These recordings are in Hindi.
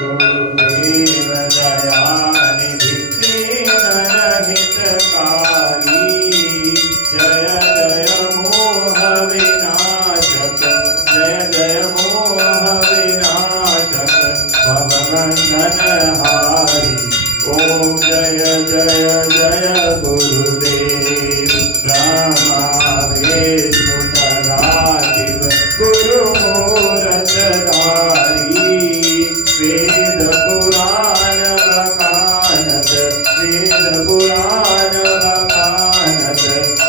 गुरुदेव दयानिधि दीनहितकारी जय जय मोह विनाशक जय जय मोह विनाशक भवबंधनहारी ओम जय जय जय गुरुदेव ब्रह्मा विष्णु सदाशिव गुरु मूरतधारी वेद पुराण वकानत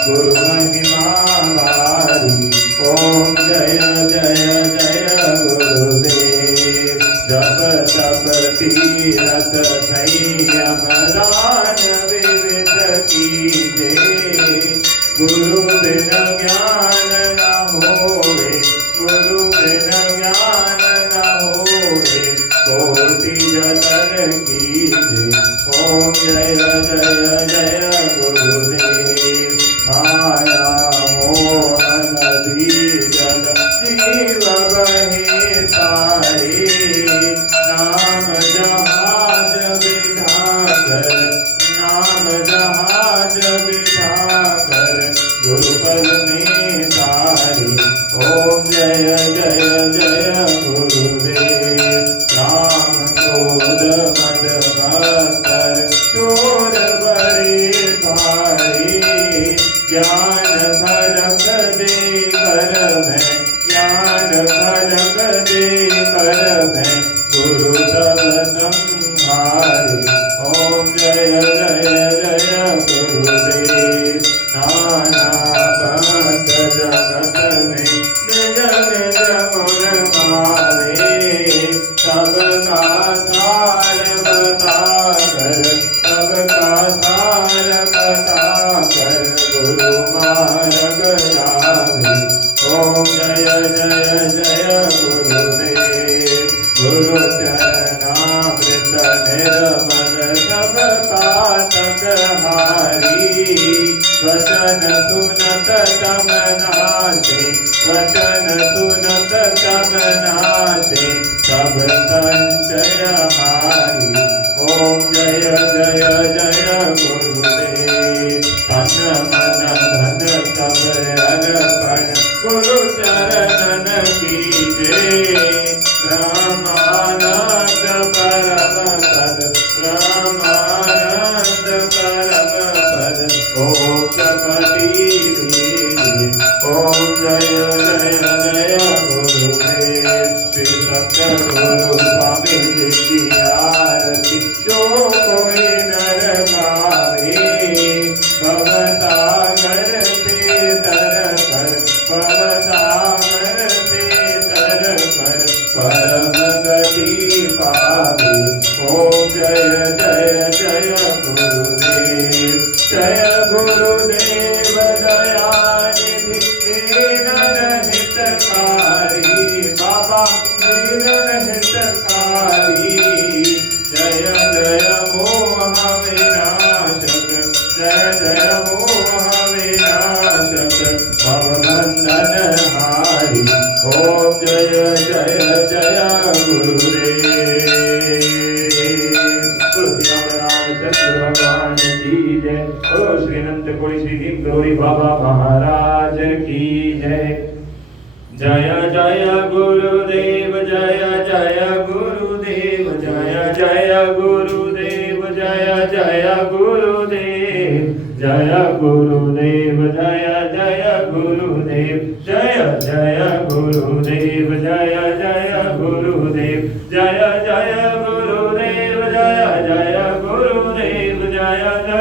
गुरु महिमा भारी ओम जय जय जय गुरुदेव जप तप तीरथ संयम दान विविध कीजे गुरु बिन ज्ञान न होवे गुरु बिन ज्ञान न होवे कोटि जतन कीजे ओम जय जय जय गुरुदेव माया मोहन बीजल जीव बहे तारे नाम जहाज बिठाकर नाम जहाज बिठाकर गुरुपद में तारे ओम जय जय जय गुरुदेव राम क्रोध मद मकर चोर बड़े भारी ज्ञान भरक दे कर में ज्ञान भरक दे कर में गुरु सब संहारे ओम जय जय जय गुरुदेव नाना पंथ जगत में निज निज गुण मारे सबका सार बता कर सबका सार बता कर गुरु मार्ग लावे ओम जय जय जय गुरुदेव गुरु चरणामृत निर्मल सब पातक हारी वचन सुनत तम नाथे वचन सुनत तम नाथे सब संशय हारी ओम जय जय जय गुरुदेव तन मन धन सब अर्पण गुरु चरणन कीजे ब्रह्मानंद परम पद ब्रह्मानंद परम पद ओम सकति दीजिए ओम जय जय जय गुरुदेव श्री सतगुरु स्वामी जी की आरती जो कोई नर गावे भवसागर से तर कर भवसागर से तर कर परम गति पावे ओम जय जय जय गुरुदेव जय गुरुदेव दयानिधि दीनहितकारी बाबा दीनहितकारी जय जय मोह विनाशक जय जय मोह विनाशक भवबंधनहारी ओम जय जय जय गुरुदेव रामचंद्र भगवान की जय ओ श्री अनंत कोटि श्री भीम गौरी बाबा महाराज की जय जय जय गुरुदेव जय जय गुरुदेव जय जय गुरुदेव जय जय गुरुदेव जय गुरुदेव जय जय गुरुदेव जय जय गुरुदेव जय जय गुरुदेव जय जय गुरुदेव जय जय गुरुदेव जय जय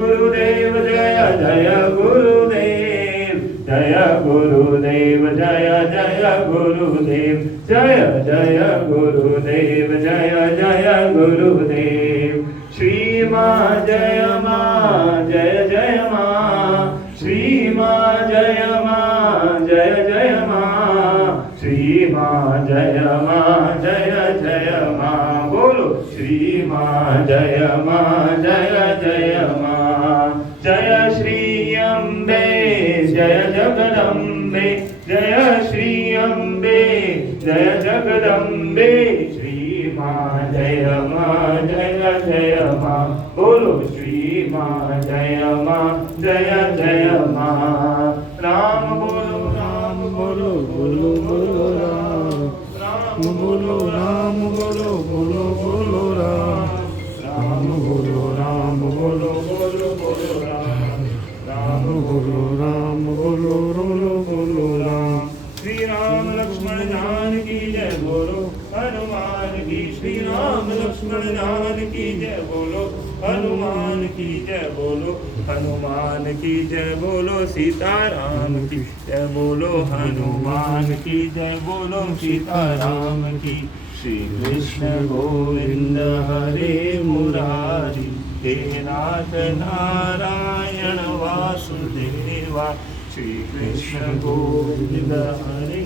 गुरुदेव जय जय गुरुदेव जय गुरुदेव जय जय गुरुदेव जय जय गुरुदेव जय जय गुरुदेव श्री माँ जय माँ जय जय माँ श्री माँ जय माँ जय जय माँ श्री माँ जय माँ जय जय माँ बोलो श्री माँ जय माँ जय जय माँ जय श्री अम्बे जय जगदम्बे जय श्री अम्बे जय जगदम्बे श्री માં જય માં જય જય માં બોલો શ્રી માં જય માં જય જય માં રામ બોલો રામ બોલો બોલો બોલો રામ બોલો રામ બોલો બોલો બોલો રામ બોલો રામ બોલો બોલો બોલો રામ બોલો રામ બોલો બોલો બોલો રામ श्री राम लक्ष्मण जानकी जय बोलो हनुमान की श्री राम लक्ष्मण जानकी जय बोलो हनुमान की जय बोलो हनुमान की जय बोलो सीताराम की जय बोलो हनुमान की जय बोलो सीताराम की श्री कृष्ण गोविंद हरे मुरारी हे नाथ नारायण वासुदेवा श्री कृष्ण गोविंद हरे